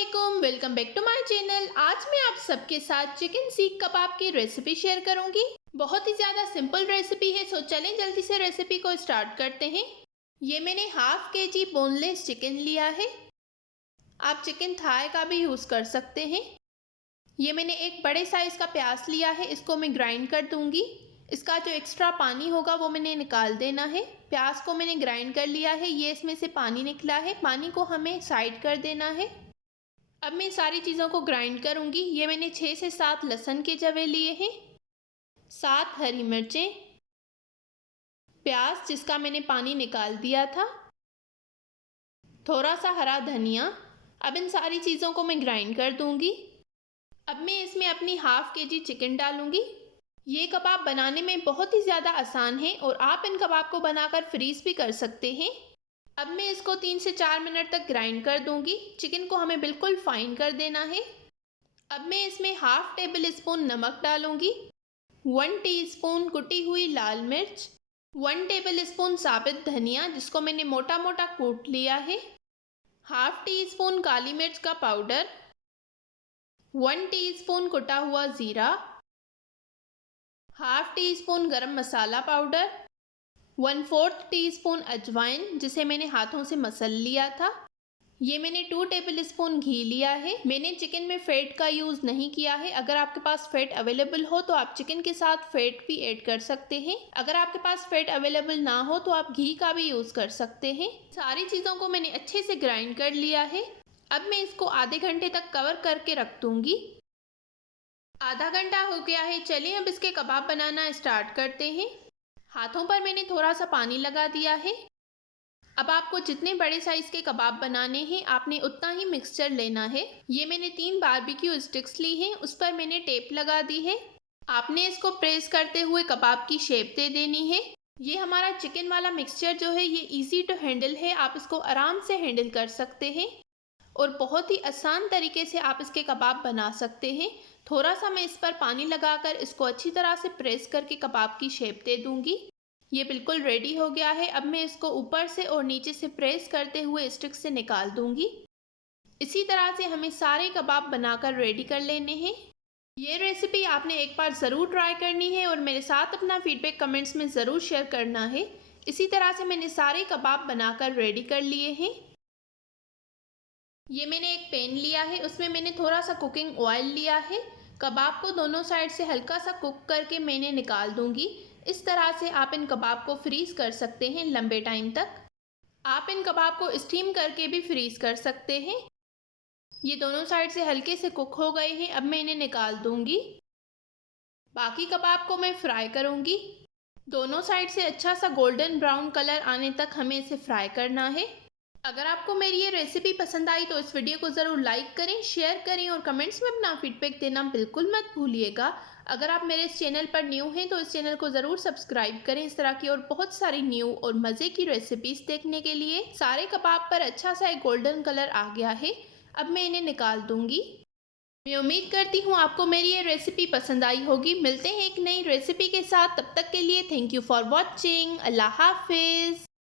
अस्सलामुअलैकुम, welcome back to my channel. आज मैं आप सबके साथ चिकन सीख कबाब की रेसिपी शेयर करूंगी। बहुत ही ज़्यादा सिंपल रेसिपी है, सो चलें जल्दी से रेसिपी को स्टार्ट करते हैं। ये मैंने हाफ केजी बोनलेस चिकन लिया है। आप चिकन थाई का भी यूज़ कर सकते हैं। ये मैंने एक बड़े साइज़ का प्याज लिया है, इसको मैं ग्राइंड कर दूंगी। इसका जो एक्स्ट्रा पानी होगा वो मैंने निकाल देना है। प्याज को मैंने ग्राइंड कर लिया है, ये इसमें से पानी निकला है, पानी को हमें साइड कर देना है। अब मैं सारी चीज़ों को ग्राइंड करूंगी। ये मैंने 6 से 7 लहसुन के जवे लिए हैं, 7 हरी मिर्चें, प्याज जिसका मैंने पानी निकाल दिया था, थोड़ा सा हरा धनिया। अब इन सारी चीज़ों को मैं ग्राइंड कर दूंगी। अब मैं इसमें अपनी हाफ केजी चिकन डालूंगी। ये कबाब बनाने में बहुत ही ज़्यादा आसान है और आप इन कबाब को बनाकर फ्रीज़ भी कर सकते हैं। अब मैं इसको 3 से 4 मिनट तक ग्राइंड कर दूंगी। चिकन को हमें बिल्कुल फाइन कर देना है। अब मैं इसमें हाफ टेबल स्पून नमक डालूंगी, 1 टीस्पून कुटी हुई लाल मिर्च, 1 टेबल स्पून साबित धनिया जिसको मैंने मोटा मोटा कूट लिया है, हाफ टी स्पून काली मिर्च का पाउडर, 1 टीस्पून कुटा हुआ ज़ीरा, हाफ टी स्पून गरम मसाला पाउडर, 1/4 टीस्पून अजवाइन जिसे मैंने हाथों से मसल लिया था। ये मैंने 2 टेबल स्पून घी लिया है। मैंने चिकन में फ़ैट का यूज़ नहीं किया है। अगर आपके पास फ़ैट अवेलेबल हो तो आप चिकन के साथ फ़ैट भी ऐड कर सकते हैं। अगर आपके पास फ़ैट अवेलेबल ना हो तो आप घी का भी यूज़ कर सकते हैं। सारी चीज़ों को मैंने अच्छे से ग्राइंड कर लिया है। अब मैं इसको आधे घंटे तक कवर करके रख दूँगी। आधा घंटा हो गया है, चलिए अब इसके कबाब बनाना स्टार्ट करते हैं। हाथों पर मैंने थोड़ा सा पानी लगा दिया है। अब आपको जितने बड़े साइज़ के कबाब बनाने हैं आपने उतना ही मिक्सचर लेना है। ये मैंने 3 बारबेक्यू स्टिक्स ली हैं, उस पर मैंने टेप लगा दी है। आपने इसको प्रेस करते हुए कबाब की शेप दे देनी है। ये हमारा चिकन वाला मिक्सचर जो है ये इजी टू हैंडल है, आप इसको आराम से हैंडल कर सकते हैं और बहुत ही आसान तरीके से आप इसके कबाब बना सकते हैं। थोड़ा सा मैं इस पर पानी लगाकर इसको अच्छी तरह से प्रेस करके कबाब की शेप दे दूँगी। ये बिल्कुल रेडी हो गया है। अब मैं इसको ऊपर से और नीचे से प्रेस करते हुए स्टिक से निकाल दूंगी। इसी तरह से हमें सारे कबाब बनाकर रेडी कर लेने हैं। ये रेसिपी आपने एक बार ज़रूर ट्राई करनी है और मेरे साथ अपना फीडबैक कमेंट्स में ज़रूर शेयर करना है। इसी तरह से मैंने सारे कबाब बनाकर रेडी कर लिए हैं। ये मैंने एक पैन लिया है, उसमें मैंने थोड़ा सा कुकिंग ऑयल लिया है। कबाब को दोनों साइड से हल्का सा कुक करके मैंने निकाल दूंगी। इस तरह से आप इन कबाब को फ्रीज़ कर सकते हैं लंबे टाइम तक। आप इन कबाब को स्टीम करके भी फ्रीज़ कर सकते हैं। ये दोनों साइड से हल्के से कुक हो गए हैं, अब मैं इन्हें निकाल दूंगी। बाकी कबाब को मैं फ्राई करूंगी। दोनों साइड से अच्छा सा गोल्डन ब्राउन कलर आने तक हमें इसे फ्राई करना है। अगर आपको मेरी ये रेसिपी पसंद आई तो इस वीडियो को ज़रूर लाइक करें, शेयर करें और कमेंट्स में अपना फीडबैक देना बिल्कुल मत भूलिएगा। अगर आप मेरे इस चैनल पर न्यू हैं तो इस चैनल को ज़रूर सब्सक्राइब करें इस तरह की और बहुत सारी न्यू और मज़े की रेसिपीज़ देखने के लिए। सारे कबाब पर अच्छा सा एक गोल्डन कलर आ गया है, अब मैं इन्हें निकाल दूँगी। मैं उम्मीद करती हूँ आपको मेरी ये रेसिपी पसंद आई होगी। मिलते हैं एक नई रेसिपी के साथ, तब तक के लिए थैंक यू फॉर वॉचिंग। अल्लाह हाफिज़।